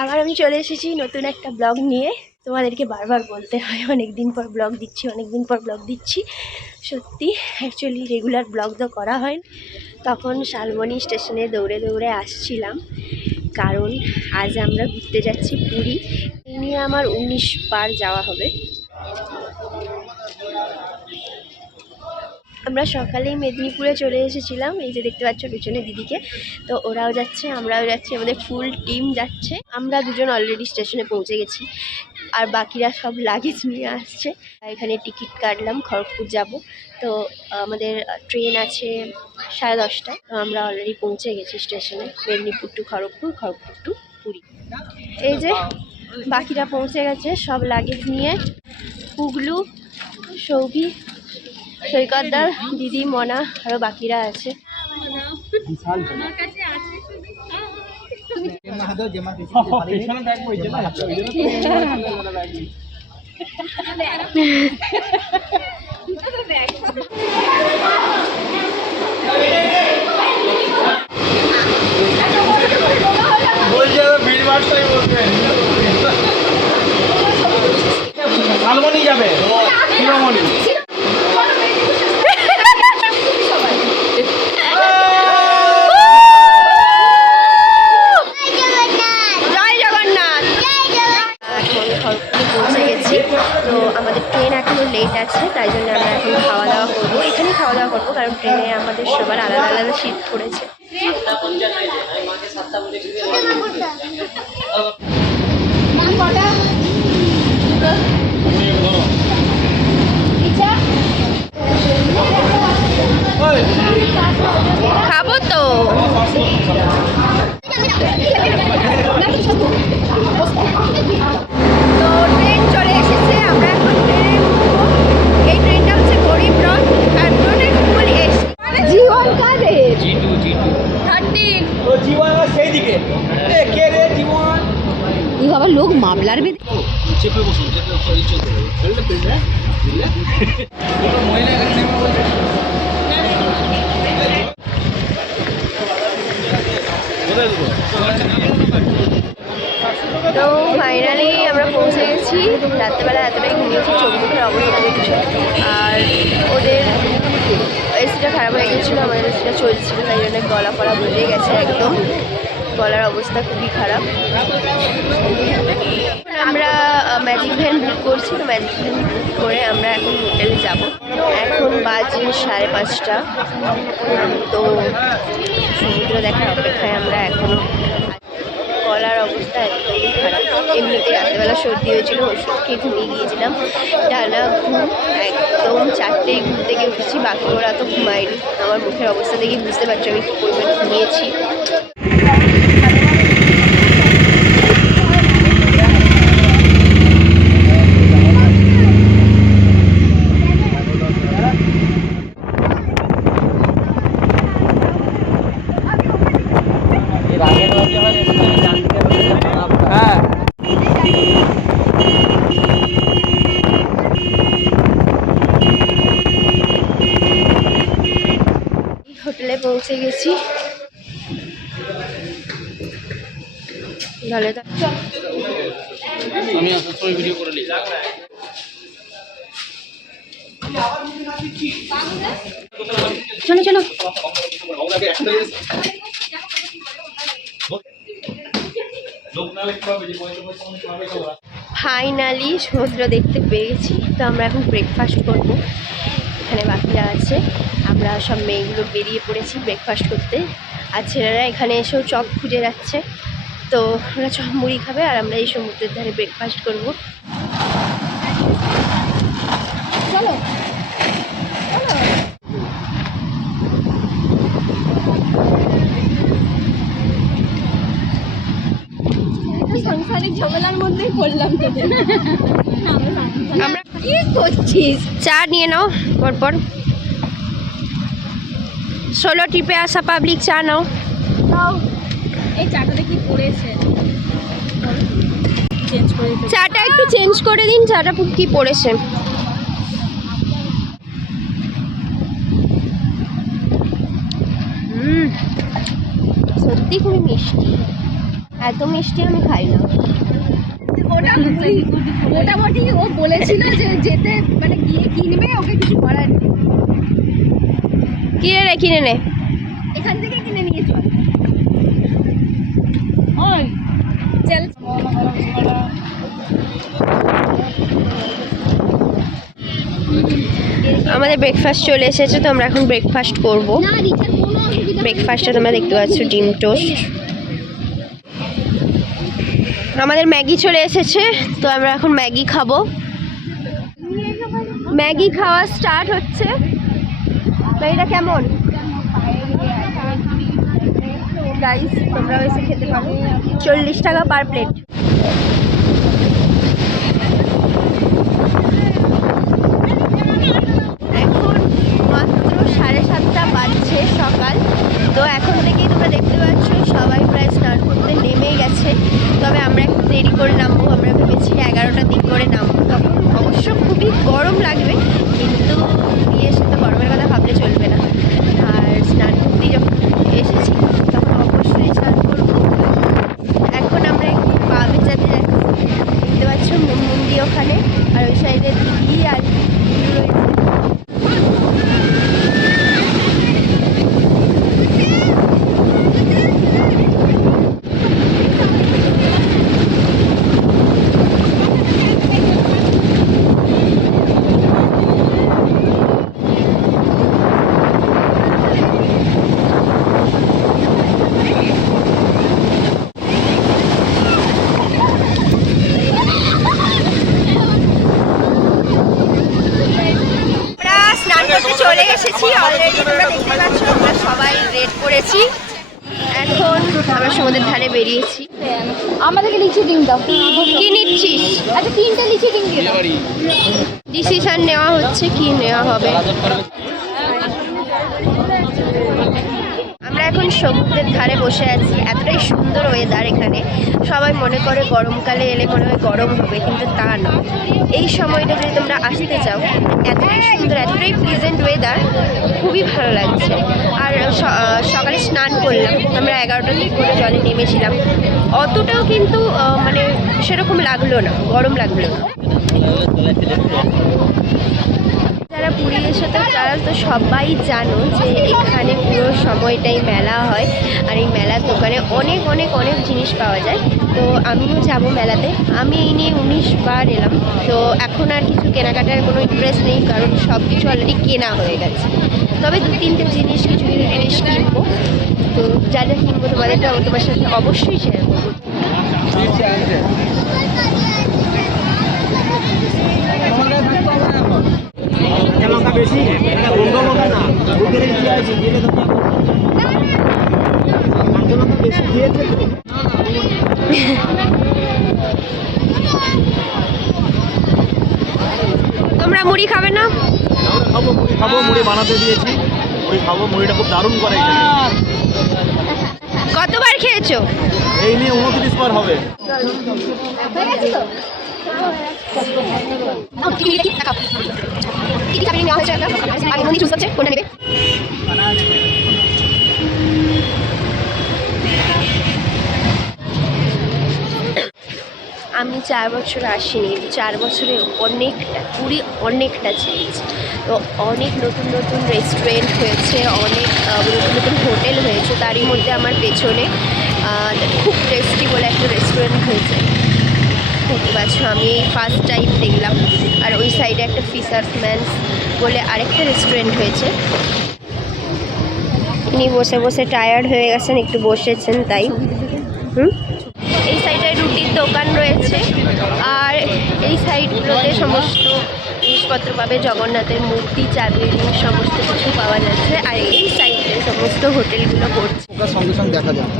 আবার আমি চলে এসেছি নতুন একটা ব্লগ নিয়ে। তোমাদেরকে বারবার বলতে হয় অনেক দিন পর ব্লগ দিচ্ছি। সত্যি অ্যাকচুয়ালি রেগুলার ব্লগ তো করা হয়। তখন শালবনী স্টেশনে দৌড়ে দৌড়ে আসছিলাম, কারণ আজ আমরা ঘুরতে যাচ্ছি পুরী। এই নিয়ে আমার 19 বার যাওয়া হবে। আমরা সকালেই মেদিনীপুরে চলে এসেছিলাম, এই যে দেখতে পাচ্ছ পিছনে দিদিকে। তো ওরাও যাচ্ছে, আমরাও যাচ্ছি, আমাদের ফুল টিম যাচ্ছে। আমরা দুজন অলরেডি স্টেশনে পৌঁছে গেছি, আর বাকিরা সব লাগেজ নিয়ে আসছে। এখানে টিকিট কাটলাম, খড়গপুর যাব। তো আমাদের ট্রেন আছে 10:30টায়। তো আমরা অলরেডি পৌঁছে গেছি স্টেশনে, মেদিনীপুর টু খড়গপুর, খড়গপুর টু পুরী। এই যে বাকিরা পৌঁছে গেছে সব লাগেজ নিয়ে। পুগলু, সৌভি, সৈকতদার, দিদি, মনা, আরো বাকিরা আছে। শালবনী যাবে, শিরোমণি। তো আমাদের ট্রেন এখনো লেট আছে, তাই জন্য আমরা এখন খাওয়া দাওয়া করবো, এখানেই খাওয়া দাওয়া করবো, কারণ ট্রেনে আমাদের সবার আলাদা আলাদা সিট পড়েছে। খাবো তো। তো ট্রেন চলে এসেছে, আমরা এখন ট্রেনে উঠবো। এই ট্রেনটা হচ্ছে গরিব রথ, আর ট্রেনের ফুল এসি। জীবন কাদের G2 13 ও জীবন সেই দিকে। এ কে রে জীবন? এই বাবা লোক মামলার বেদ। চেপে বসুন, চেপে ওই চলতে হবে। চললে পেলে বুঝলে দুটো মহিলা এখানে নেমে বলছে। তো ফাইনালি আমরা পৌঁছে গেছি। রাত্রেবেলা এতটাই ঘুমিয়েছি, চোখ মুখের অবস্থা দেখেছি। আর ওদের এসিটা খারাপ হয়ে গেছিলো, আমাদের এসিটা চলছিল, তাই জন্য গলা ফলা বুঝে গেছে, একদম গলার অবস্থা খুবই খারাপ। আমরা ম্যাজিক ভ্যান বুক করছি, তো ম্যাজিক ভ্যান বুক করে আমরা এখন হোটেলে যাব। এখন বাজে 5:30। তো সমুদ্র দেখার অপেক্ষায় আমরা এখনও। গলার অবস্থা একদমই খারাপ, এমনিতে রাত্রেবেলা সর্দি হয়েছিল, ওষুধ খেয়ে ঘুমিয়ে গিয়েছিলাম। টানা ঘুম, একদম 4টেই ঘুম থেকে উঠেছি, বাকি ওরা তো ঘুমায়নি। আমার মুখের অবস্থা দেখে বুঝতে পারছি আমি কী পরিমাণ ঘুমিয়েছি। হোটেলে পৌঁছে গেছি। ভালো আমি সবসময় ভিডিও করে নিই। চলো চলো। ফাইনালি সমুদ্র দেখতে পেয়েছি। তো আমরা এখন ব্রেকফাস্ট করব, এখানে বাকিরা আছে। আমরা সব মেয়েগুলো বেরিয়ে পড়েছি ব্রেকফাস্ট করতে, আর ছেলেরা এখানে এসেও চপ খুঁজে যাচ্ছে। তো ওরা চপ মুড়ি খাবে, আর আমরা এই সমুদ্রের ধারে ব্রেকফাস্ট করবো। চলো সাংসারিক ঝামেলার মধ্যেই পড়লাম। আমরা কি করছিস? চা নিয়ে নাও পরপর। 16 ট্রিপে আসা পাবলিক চা নাও। এই চাটাতে কি পড়েছে? চেঞ্জ করে দিতে। চাটা একটু চেঞ্জ করে দিন, চাটা কি পড়েছে। সত্যি খুবই মিষ্টি। এত মিষ্টি আমি খাই না। ওটা মোটামুটি ও বলেছিল যে যেতে মানে গিয়ে কিনবে, ওকে কিছু করার নেই। কিনে নে এখান থেকে কিনে নিয়ে চল। চল। আমাদের ব্রেকফাস্ট চলে এসেছে, তো আমরা এখন ব্রেকফাস্ট করব। না রিচার কোনো অসুবিধা ব্রেকফাস্টে তোমরা দেখতে পাচ্ছ ডিম টোস্ট। আমাদের ম্যাগি চলে এসেছে, তো আমরা এখন ম্যাগি খাবো। ম্যাগি খাওয়া স্টার্ট হচ্ছে। ম্যাগিটা কেমন গাইস, তোমরাও এসে খেতে পারো। 40 টাকা পার প্লেট। এখন মাত্র 7:30 বাজছে সকাল। তো এখন থেকেই তোমরা দেখতে পাচ্ছ সবাই প্রায় স্নান করতে নেমেই গেছে। তবে আমরা একটু দেরি করে নামবো, আমরা ভেবেছি 11টার দিক করে নামবো। তখন অবশ্য খুবই গরম লাগবে, কিন্তু বিয়ে এসে তো গরমের কথা ভাবলে চলবে না। আর স্নান করতেই যখন এসেছি তখন অবশ্যই স্নান করবো। এখন আমরা একটু পা ভেজাতে যাচ্ছি, দেখতে পাচ্ছ মুন্ডি ওখানে, আর ওই সাইডে দিঘি আর ভিউ রয়েছে। স্নান করতে চলে এসেছি অলরেডি, তোমরা দেখতে পাচ্ছ আমরা সবাই রেড করেছি। এখন আমরা সমুদ্রের ধারে বেরিয়েছি। আমাদেরকে লিচি ডিম দাও। কি নিচ্ছিস? আচ্ছা 3টে লিচি ডিম দিয়ে দাও। ডিসিশন নেওয়া হচ্ছে কি নেওয়া হবে। আমরা এখন সমুদ্রের ধারে বসে আছি। এতটাই সুন্দর ওয়েদার এখানে। সবাই মনে করে গরমকালে এলে মনে হয় গরম হবে, কিন্তু তা না। এই সময়টা যদি তোমরা আসতে চাও, এতটাই সুন্দর, এতটাই প্লিজেন্ট ওয়েদার, খুবই ভালো লাগছে। আর সকালে স্নান করলাম আমরা, 11টার দিক করে জলে নেমেছিলাম। অতটাও কিন্তু মানে সেরকম লাগলো না, গরম লাগলো না। যারা পুরী এসে তো তারা তো সবাই জানো যে এখানে পুরো সময়টাই মেলা হয়। আর এই মেলার দোকানে অনেক অনেক অনেক জিনিস পাওয়া যায়। তো আমিও যাব মেলাতে। আমি এই নিয়ে 19 বার এলাম। তো এখন আর কিছু কেনাকাটার কোনো ইন্টারেস্ট নেই, কারণ সব কিছু অলরেডি কেনা হয়ে গেছে। তবে 2-3টে জিনিস, কিছু কিছু জিনিস কিনবো। তো যা যা কিনবো তোমার সাথে অবশ্যই শেয়ার করবো। বেশি বন্ধ হবে না, বুকের কি আছে দিলে তো বেশি দিয়েছে। তোমরা মুড়ি খাবে না? খাবো, মুড়ি বানাতে দিয়েছি, মুড়ি খাবো। মুড়িটা খুব দারুণ করে এখানে। কতবার খেয়েছো? এই নিয়ে 29 বার হবে। হয়ে গেছে তো? আমি 4 বছর আসিনি, 4 বছরে অনেকটা চেঞ্জ। তো অনেক নতুন নতুন রেস্টুরেন্ট হয়েছে, অনেক নতুন নতুন হোটেল হয়েছে। তারই মধ্যে আমার পেছনে খুব টেস্টি বলে একটা রেস্টুরেন্ট হয়েছে। দেখতে পাচ্ছ আমি ফার্স্ট টাইম দেখলাম। আর ওই সাইডে একটা ফিশারম্যানস বলে আরেকটা রেস্টুরেন্ট হয়েছে। ইনি বসে বসে টায়ার্ড হয়ে গেছেন, একটু বসেছেন তাই। এই সাইডে রুটির দোকান রয়েছে, আর এই সাইডগুলোতে সমস্ত জিনিসপত্র পাবে। জগন্নাথের মূর্তি, চাঁদের সমস্ত কিছু পাওয়া যাচ্ছে। আর এই সাইডে সমস্ত হোটেলগুলো পড়ছে। সঙ্গে সঙ্গে দেখা যায়।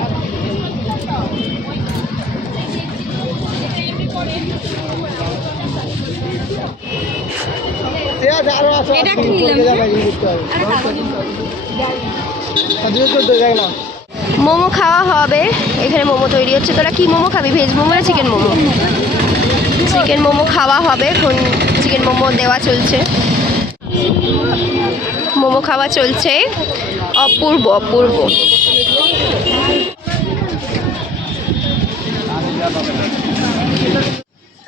এটা কি নিলাম? মোমো খাওয়া হবে, এখানে মোমো তৈরি হচ্ছে। তোরা কি মোমো খাবি, ভেজ মোমো না চিকেন মোমো? চিকেন মোমো খাওয়া হবে, এখন চিকেন মোমো দেওয়া চলছে, মোমো খাওয়া চলছে। অপূর্ব অপূর্ব।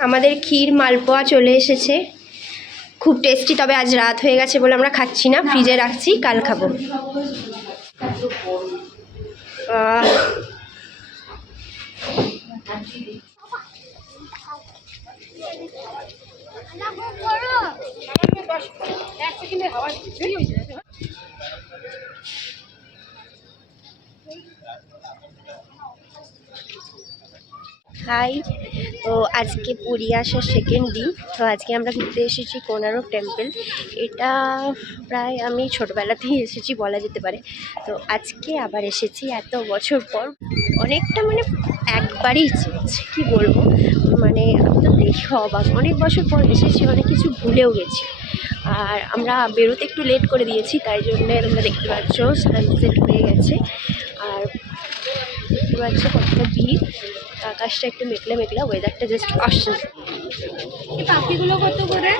আমাদের ক্ষীর মালপোয়া চলে এসেছে, খুব টেস্টি। তবে আজ রাত হয়ে গেছে বলে আমরা খাচ্ছি না, ফ্রিজে রাখছি, কাল খাবো। হাই, তো আজকে পুরী আসার সেকেন্ড দিন। তো আজকে আমরা ঘুরতে এসেছি কোনারক টেম্পল। এটা প্রায় আমি ছোটোবেলাতেই এসেছি বলা যেতে পারে। তো আজকে আবার এসেছি এত বছর পর, অনেকটা মানে একবারই এসেছি, কী বলবো, মানে আমি তো দেখে অবাক। অনেক বছর পর এসেছি, অনেক কিছু ভুলেও গেছি। আর আমরা বেরোতে একটু লেট করে দিয়েছি, তাই জন্যে তোমরা দেখতে পাচ্ছ সানসেট হয়ে গেছে। আর দেখতে পাচ্ছ কতটা ভিড়, আকাশটা একটু মেঘলা মেঘলা, ওয়েদারটা জাস্ট অসম। পাখিগুলো কত করে?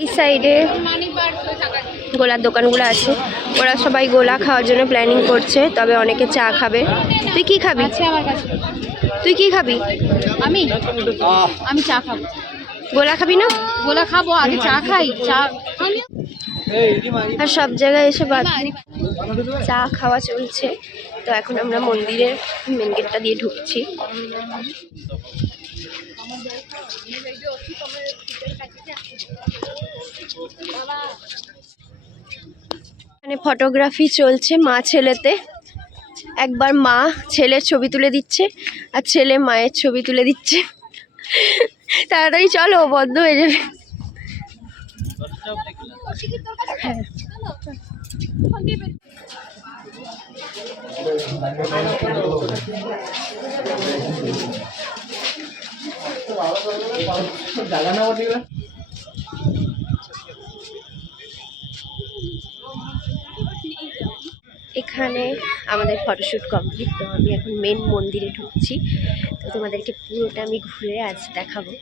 এই সাইডে গোলার দোকানগুলো আছে, ওরা সবাই গোলা খাওয়ার জন্য প্ল্যানিং করছে, তবে অনেকে চা খাবে। তুই কি খাবি? আমার কাছে। তুই কি খাবি? আমি চা খাবো। গোলা খাবি না? গোলা খাবো, আগে চা খাই। চা আর সব জায়গায় এসে চা খাওয়া চলছে। তো এখন আমরা মন্দিরের মেন গেটটা দিয়ে ঢুকছি। এখানে ফটোগ্রাফি চলছে মা ছেলেতে। একবার মা ছেলের ছবি তুলে দিচ্ছে, আর ছেলে মায়ের ছবি তুলে দিচ্ছে। তাড়াতাড়ি চলো, বন্ধ হয়ে যাবে। হ্যাঁ, এখানে আমাদের ফটোশ্যুট কমপ্লিট। তো আমি এখন মেন মন্দিরে ঢুকছি। তো তোমাদেরকে পুরোটা আমি ঘুরে আজ দেখাবো।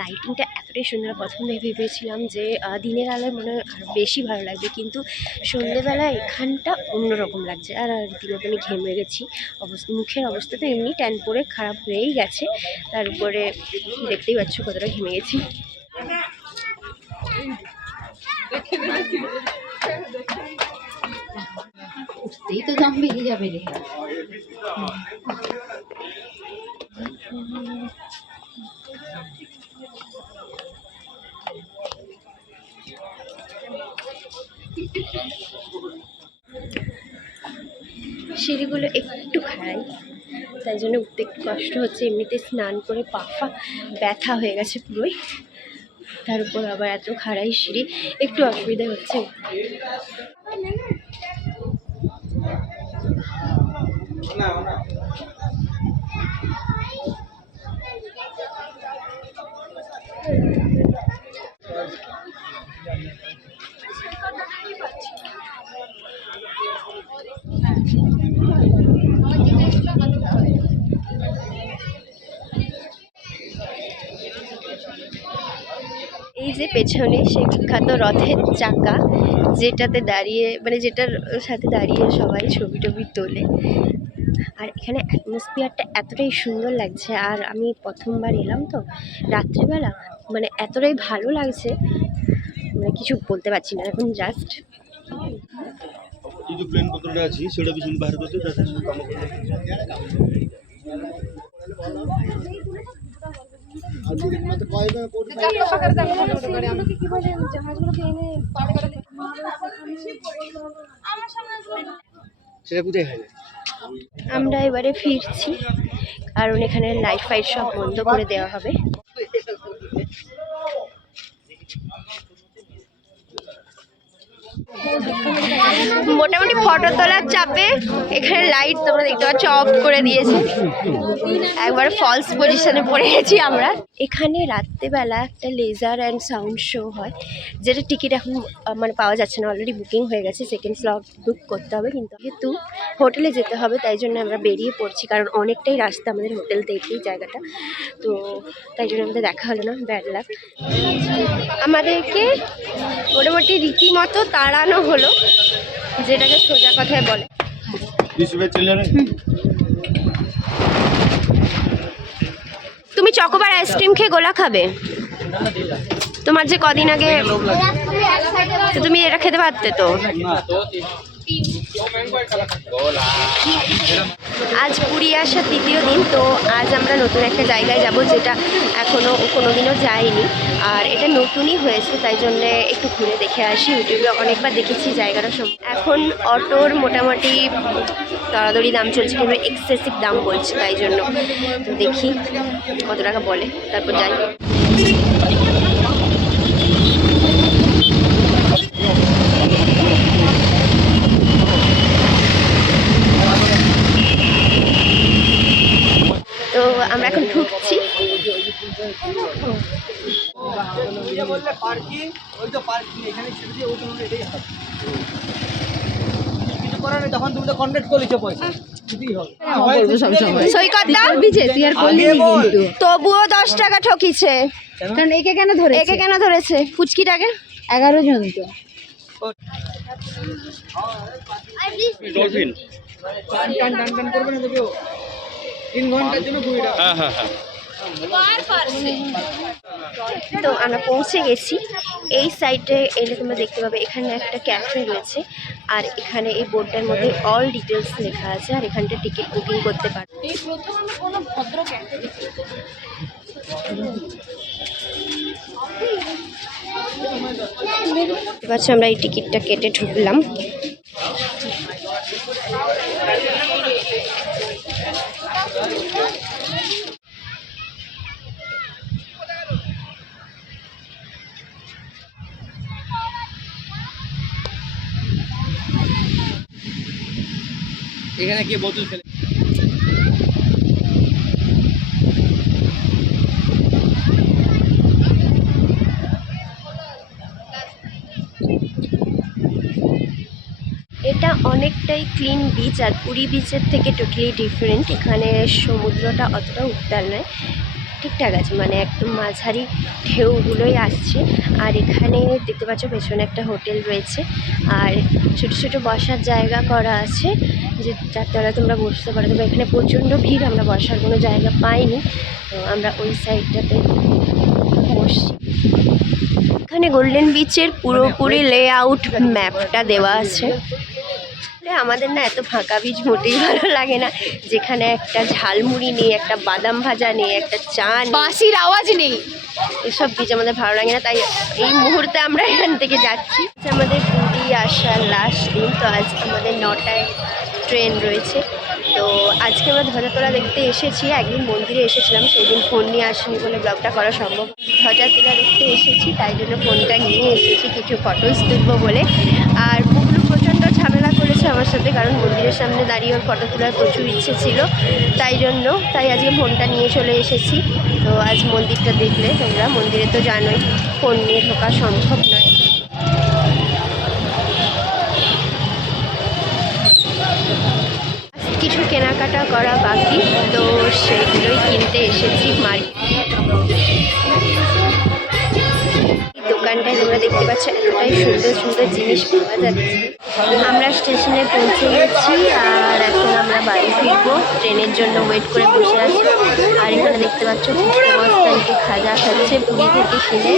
লাইটিংটা এতটাই সুন্দর, প্রথমে ভেবেছিলাম যে দিনের আলোয় মনে হয় আরও বেশি ভালো লাগবে, কিন্তু সন্ধ্যেবেলা এখানটা অন্যরকম লাগছে। আর রীতিমতো আমি ঘেমে গেছি, মুখের অবস্থা তো এমনি ট্যান পরে খারাপ হয়েই গেছে, তার উপরে দেখতেই পাচ্ছ কতটা ঘেমে গেছি। উঠতেই তো দম বেরিয়ে যাবে রে। সিঁড়িগুলো একটু খাড়াই, তাই জন্য উঠতে একটু কষ্ট হচ্ছে। এমনিতে স্নান করে পা ব্যথা হয়ে গেছে পুরোই, তার উপর আবার এত খাড়াই সিঁড়ি, একটু অসুবিধা হচ্ছে। এই যে পেছনে সেই বিখ্যাত রথের চাকা, যেটাতে দাঁড়িয়ে মানে যেটার সাথে দাঁড়িয়ে সবাই ছবি টবি তোলে। আর এখানে অ্যাটমসফিয়ারটা এতটাই সুন্দর লাগছে। আর আমি প্রথমবার এলাম তো রাত্রিবেলা, মানে এতটাই ভালো লাগছে, মানে কিছু বলতে পারছি না এখন। জাস্ট এই যে প্লেন পত্রটা আছে সেটা পিছনে বাহির করতে যাতে কাম করে সেটা কোথায় হয়। আমরা এবারে ফিরছি, কারণ এখানে লাইট ফাইট সব বন্ধ করে দেওয়া হবে। মোটামুটি ফটো তোলার চাপে এখানে লাইট তোমরা দেখতে পাচ্ছ অফ করে দিয়েছে, একবার ফলস পজিশনে পড়ে গেছি আমরা। এখানে রাত্রেবেলা একটা লেজার অ্যান্ড সাউন্ড শো হয়, যেটা টিকিট এখন মানে পাওয়া যাচ্ছে না, অলরেডি বুকিং হয়ে গেছে, সেকেন্ড স্লট বুক করতে হবে। কিন্তু যেহেতু হোটেলে যেতে হবে তাই জন্য আমরা বেরিয়ে পড়ছি, কারণ অনেকটাই রাস্তা আমাদের হোটেল থেকেই জায়গাটা, তো তাই জন্য আমাদের দেখা হলো না, ব্যাড লাক। আমাদেরকে মোটামুটি রীতিমতো তাড়ানো হলো, যেটাকে সোজা কথায় বলে। তুমি চকোবার আইসক্রিম খেয়ে গোলা খাবে? তোমার যে কদিন আগে, তো তুমি এটা খেতে পারতে তো। আজ পুরী আসার তৃতীয় দিন, তো আজ আমরা নতুন একটা জায়গায় যাব যেটা এখনও কোনোদিনও যাইনি, আর এটা নতুনই হয়েছে, তাই জন্যে একটু ঘুরে দেখে আসি। ইউটিউবে অনেকবার দেখেছি জায়গাটা সব। এখন অটোর মোটামুটি দরাদরি দাম চলছে, কিন্তু এক্সেসিভ দাম বলছে, তাই জন্য তো দেখি কত টাকা বলে, তারপর যাই। তো আমরা এখন ঢুকছি। তখন তুমি তো কন্ট্যাক্ট করেছো পয়সা সৈকত দা তুই আর করলি নি কিন্তু। তবুও 10 টাকা ঠকিছে। কারণ একে কেন ধরে? একে কেন ধরেছে? ফুচকিটাকে 11 জন তো। ডলফিন। টান করবে না দেখো 3 ঘন্টার জন্য 2 টাকা। হ্যাঁ হ্যাঁ হ্যাঁ। তো আমরা পৌঁছে গেছি। এই সাইডে এলে তোমরা দেখতে পাবে এখানে একটা ক্যাফে রয়েছে, আর এখানে এই বোর্ডটার মধ্যে অল ডিটেলস লেখা আছে, আর এখানটা টিকিট বুকিং করতে পারো। এই প্রথম আমরা কোনো ভদ্র ক্যাফে দেখি। এবার আমরা এই টিকিটটা কেটে ঢুকলাম। এখানে কি বোতল ফেলে এটা অনেকটাই ক্লিন বিচ, আর পুরী বিচের থেকে টোটালি ডিফারেন্ট। এখানে সমুদ্রটা অতটা উত্তাল নয়, ঠিকঠাক আছে, মানে একদম মাঝারি ঢেউগুলোই আসছে। আর এখানে দেখতে পাচ্ছ পেছনে একটা হোটেল রয়েছে, আর ছোটো ছোটো বসার জায়গা করা আছে, যে যার দ্বারা তোমরা বসতে পারো। তবে এখানে প্রচণ্ড ভিড়, আমরা বসার কোনো জায়গা পাইনি, তো আমরা ওই সাইডটাতে বসছি। এখানে গোল্ডেন বিচের পুরোপুরি লেআউট ম্যাপটা দেওয়া আছে। আমাদের না এত ফাঁকা বীজ মোটেই ভালো লাগে না, যেখানে একটা ঝালমুড়ি নেই, একটা বাদাম ভাজা নেই, একটা চা নেই, বাঁশির আওয়াজ নেই, এসব বীজ আমাদের ভালো লাগে না। তাই এই মুহূর্তে আমরা এখান থেকে যাচ্ছি। আমাদের পুরী আসার লাস্ট দিন, তো আজ আমাদের 9টায় ট্রেন রয়েছে। তো আজকে আমরা ধ্বজাতলা দেখতে এসেছি। একদিন মন্দিরে এসেছিলাম, সেই দিন ফোন নিয়ে আসিনি বলে ব্লগটা করা সম্ভব। ধ্বজাতলা দেখতে এসেছি, তাই জন্য ফোনটা নিয়ে এসেছি কিছু ফটোস তুলবো বলে। আর পুকুরু প্রচণ্ড ঝামেলা করেছে আমার সাথে, কারণ মন্দিরের সামনে দাঁড়িয়ে ওর ফটো তোলার প্রচুর ইচ্ছে ছিল, তাই আজকে ফোনটা নিয়ে চলে এসেছি। তো আজ মন্দিরটা দেখলে তোমরা, মন্দিরে তো জানোই ফোন নিয়ে ঢোকা সম্ভব নয়। কিছু কেনাকাটা করা বাকি, তো সেগুলোই কিনতে এসেছি মার্কেটে। দোকানটায় তোমরা দেখতে পাচ্ছ এতটাই সুন্দর সুন্দর জিনিস পাওয়া যাচ্ছে। আমরা স্টেশনে পৌঁছে গেছি, আর এখন আমরা বাড়ি ফিরবো। ট্রেনের জন্য ওয়েট করে বসে আছি। আর এখানে দেখতে পাচ্ছ মস্তানকে খাজা খাচ্ছে পুরী থেকে কিনে।